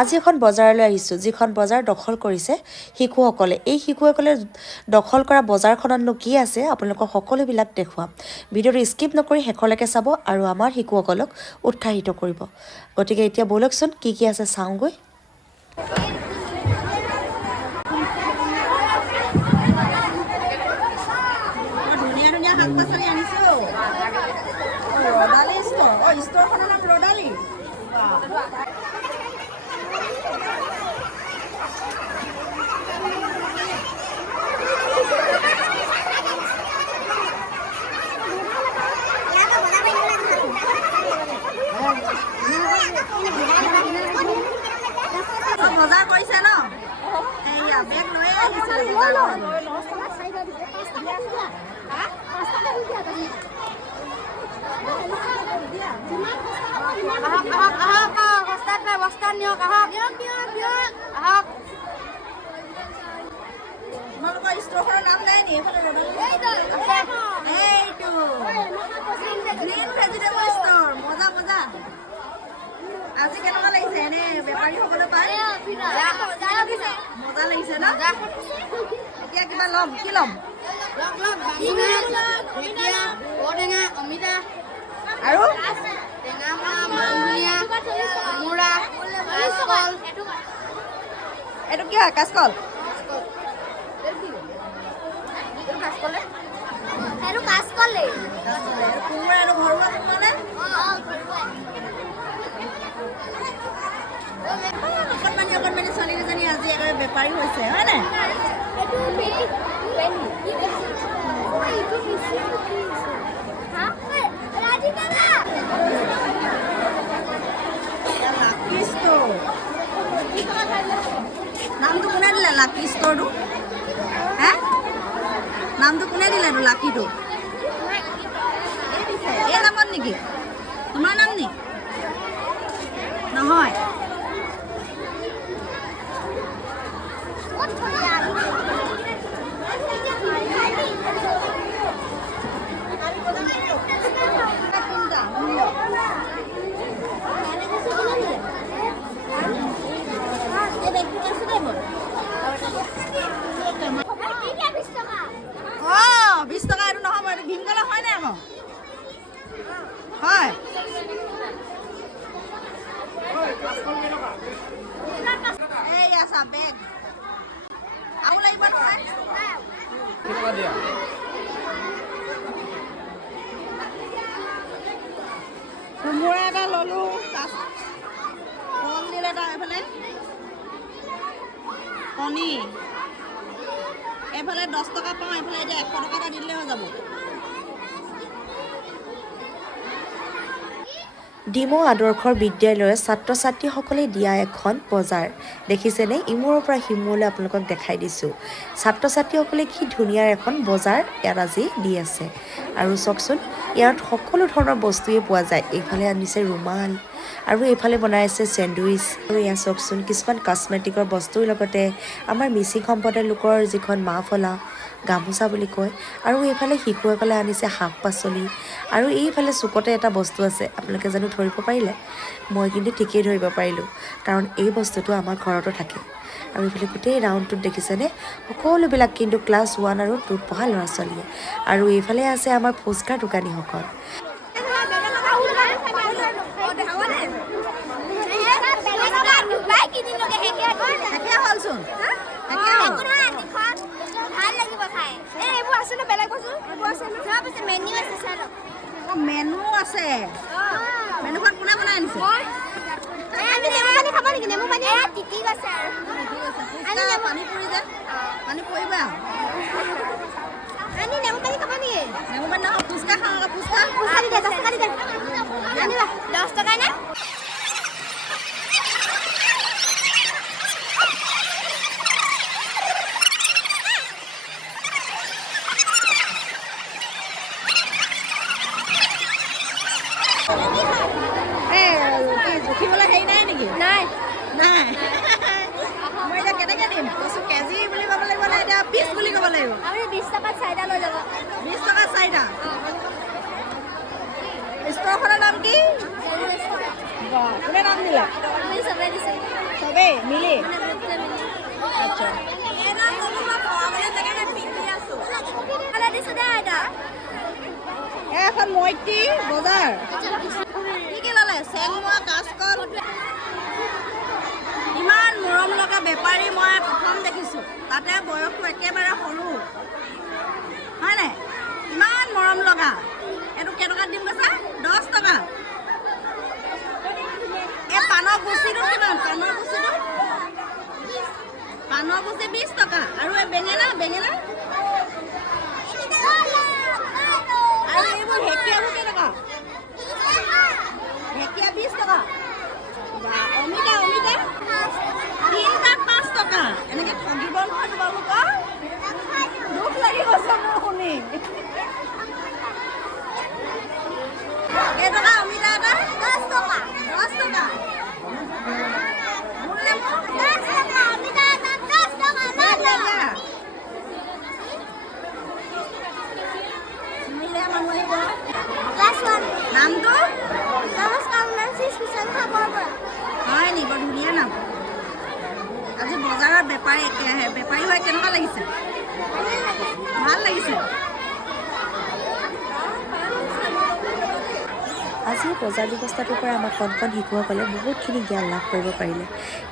আজি এখন বজাৰলৈ আহিছোঁ, যিখন বজাৰ দখল কৰিছে শিশুসকলে। এই শিশুসকলে দখল কৰা বজাৰখনতনো কি আছে আপোনালোকক সকলোবিলাক দেখুৱাম। ভিডিঅ'টো স্কিপ নকৰি শেষলৈকে চাব আৰু আমাৰ শিশুসকলক উৎসাহিত কৰিব। গতিকে এতিয়া ব'লকচোন কি কি আছে চাওঁগৈ। ধুনীয়া ধুনীয়া শাক পাচলি আনিছোঁ। ৰদালি ষ্ট'ৰ, ষ্ট'ৰখনৰ নাম ৰদালি। বজাৰ কৰিছে ন? এইয়া বেগ লৈয়ে আহিছে। তোমালোকৰ ষ্ট'ৰখনৰ নাম নাই নি? এইফালে এইটো গ্ৰীণ ভেজিটেবল ষ্ট'ৰ। মজা মজা। আজি কেনেকুৱা লাগিছে এনে বেপাৰীসকলে পাই? মজা লাগিছে ন? এতিয়া কিবা ল'ম, কি ল'ম? আৰু এইটো কি হয়? কাচকল? কোমোৰা আৰু ঘৰুৱা কোমোৰা নে? অকণমানি ছোৱালীকেইজনী আজি একেবাৰে বেপাৰী হৈছে হয় নাই? লাকি ষ্ট'ৰ। নামটো কোনে দিলে লাকি ষ্ট'ৰটো? হে নামটো কোনে দিলেনো লাকিটো? এই নামত নেকি? তোমাৰ নাম নি? নহয়। অঁ 20 টকা এইটো নহ'ব, এইটো ভীম কলৰ হয় নাই আকৌ? হয়। এইয়া চা বেগ আৰু লাগিব নহয়। কোমোৰা এটা ল'লোঁ, কলডিল এটা এইফালে, কণী এইফালে 10 টকা পাওঁ, এইফালে এতিয়া 100 টকা এটা দিলে হৈ যাব। ডিমৌ আদৰ্শৰ বিদ্যালয়ৰ ছাত্ৰ ছাত্ৰীসকলে দিয়া এখন বজাৰ দেখিছেনে? ইমূৰৰ পৰা সিমূৰলৈ আপোনালোকক দেখাই দিছোঁ। ছাত্ৰ ছাত্ৰীসকলে কি ধুনীয়া এখন বজাৰ ইয়াত আজি দি আছে। আৰু চাওকচোন ইয়াত সকলো ধৰণৰ বস্তুৱেই পোৱা যায়। এইফালে আনিছে ৰুমাল আৰু এইফালে বনাই আছে চেণ্ডউইচ। আৰু এয়া চাওকচোন কিছুমান কছমেটিকৰ বস্তুৰ লগতে আমাৰ মিচিং সম্প্ৰদায়ৰ লোকৰ যিখন মাফলা গামোচা বুলি কয়। আৰু এইফালে শিশুসকলে আনিছে শাক পাচলি। আৰু এইফালে চুকতে এটা বস্তু আছে, আপোনালোকে জানো ধৰিব পাৰিলে? মই কিন্তু ঠিকেই ধৰিব পাৰিলোঁ, কাৰণ এই বস্তুটো আমাৰ ঘৰতো থাকে। আৰু এইফালে গোটেই ৰাউণ্ডটোত দেখিছেনে সকলোবিলাক কিন্তু ক্লাছ 1 আৰু 2 পঢ়া ল'ৰা ছোৱালীয়ে। আৰু এইফালে আছে আমাৰ ফুচকাৰ দোকানীসকল। মেনু আছে। মেনুখন কোনে বনাই আনিছে? পানী পৰি যায়, পানী পৰিবা। নেমু পানী নহয়, ফুচকা খাওঁ আকৌ। ফুচকা 10 টকা নে? জুখিবলৈ হেৰি নাই নেকি? নাই। মই এতিয়া কেনেকৈ দিম? কৈছোঁ কেজি বুলি ক'ব লাগিব নে এতিয়া পিচ বুলি ক'ব লাগিব? 20 টকাত 4টা লৈ যাব। 20 টকাত 4টা? ষ্টৰখনৰ নাম কি? কোনে নাম দিলে? চবেই মিলি। আচ্ছা। এখন মৈত্ৰী বজাৰ। কি কি ল'লে? চেংমৰা, কাচকল। ইমান মৰম লগা বেপাৰী মই প্ৰথম দেখিছোঁ। তাতে বয়সটো একেবাৰে সৰু হয় নাই? ইমান মৰম লগা। এইটো কেইটকাত দিম কৈছা? 10 টকা। এই পাণৰ গুচিটো কিমান? পাণৰ গুচিটো 20 টকা। আৰু এই বেঙেনা আৰু এইবোৰ ঢেকীয়াবোৰ কেইটকা? ঢেকীয়া 20 টকা। অমিতা 3টাত 5 টকা। এনেকৈ ঠগিব নহয় তোমালোকৰ। দুখ লাগি গৈছে মোৰ শুনি। কেইটকা অমিতা এটা? 10 টকা। নামটো হয় নি? বৰ ধুনীয়া নাম। আজি বজাৰত বেপাৰী হয় কেনেকুৱা লাগিছে? ভাল লাগিছে। আজি বজাৰ ব্যৱস্থাটোৰ পৰা আমাৰ কণ শিশুসকলে বহুতখিনি জ্ঞান লাভ কৰিব পাৰিলে।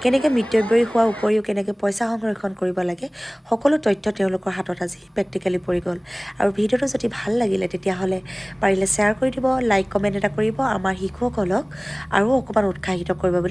কেনেকৈ মিতব্যয়ী হোৱাৰ উপৰিও কেনেকৈ পইচা সংৰক্ষণ কৰিব লাগে, সকলো তথ্য তেওঁলোকৰ হাতত আজি প্ৰেক্টিকেলি পৰি গ'ল। আৰু ভিডিঅ'টো যদি ভাল লাগিলে তেতিয়াহ'লে পাৰিলে শ্বেয়াৰ কৰি দিব, লাইক কমেণ্ট এটা কৰিব, আমাৰ শিশুসকলক আৰু অকণমান উৎসাহিত কৰিব বুলি